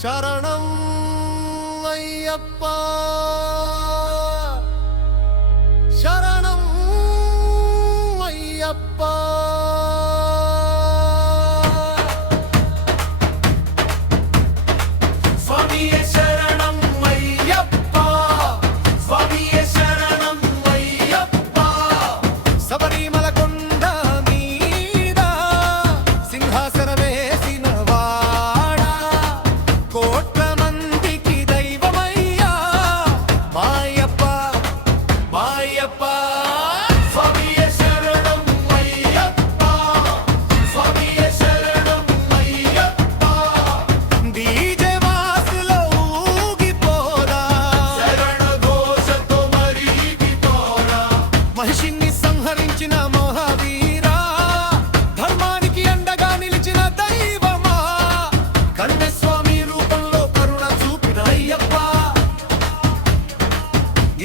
శరణం అయ్యప్ప శరణం అయ్యప్ప స్వామియే శరణం అయ్యప్ప స్వామియే శరణం అయ్యప్ప శబరిమల కొండ మీద సింహాసన వేసిన వాడా కోట్ల మందికి దైవమయ్యా మాయప్ప మాయప్ప స్వామియే శరణం అయ్యప్ప స్వామియే శరణం అయ్యప్ప డీజే వాసులో ఊగిపోరా శరణ ఘోషతో మరిగిపోరా మహిషిని సంహరించిన మహావీరా ధర్మానికి అండగా నిలిచిన దైవమా కన్యస్వామి రూపంలో కరుణ చూపిన అయ్యప్ప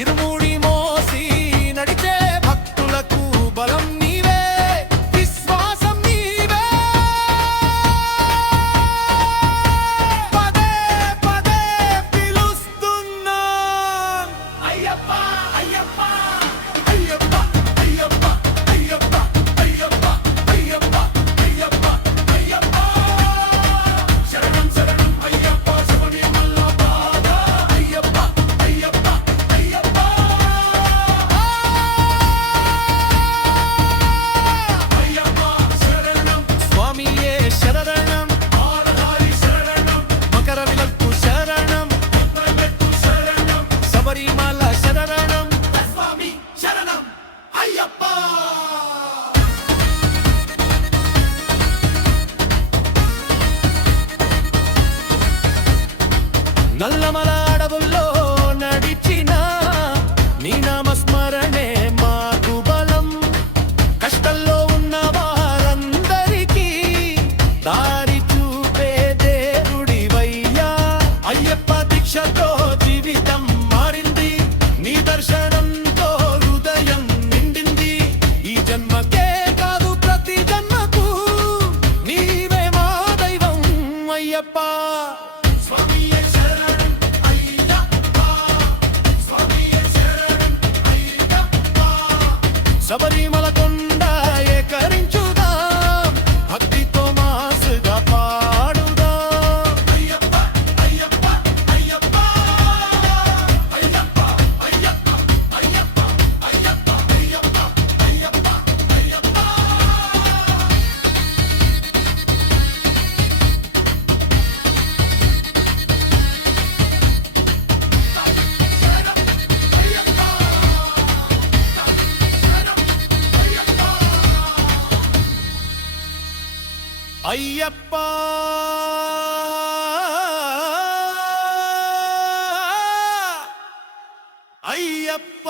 ఇరుముడి మోసి నడిచే భక్తులకు బలం నీవే విశ్వాసం నీవే పదే పదే పిలుస్తున్నా అయ్యప్ప అయ్యప్ప అయ్యప్ప అయ్యప్ప అయ్యప్ప అయ్యప్ప అయ్యప్ప అయ్యప్ప అయ్యప్ప శరణం శరణం అయ్యప్ప శబరిమల బాధ అయ్యప్ప అయ్యప్ప అయ్యప్ప అయ్యప్ప శరణం స్వామియే శరణం ఆరధారి శరణం మకర విలక్కు శరణం పద్మమెట్టు శరణం శబరిమల శరణం స్వామి శరణం అయ్యప్ప నల్లమల అడవుల్లో నడిచిన నీ నామస్మరణే మాకు బలం కష్టంలో ఉన్న వారందరికీ దారి చూపే దేవుడివయ్యా అయ్యప్ప దీక్షతో జీవితం మారింది నీ దర్శనంతో హృదయం నిండింది ఈ జన్మకే కాదు ప్రతి జన్మకు నీవే మా దైవం అయ్యప్ప స్వామియే శరణం అయ్యప్ప స్వామియే శరణం అయ్యప్ప శబరిమల కొండ ఏకరించుదాం భక్తితో మాసుగా పాడుదాం అయ్యప్ప అయ్యప్ప అయ్యప్ప అయ్యప్ప అయ్యప్ప అయ్యప్ప అయ్యప్ప అయ్యప్ప అయ్యప్ప అయ్యప్ప అయ్యప్ప అయ్యప్ప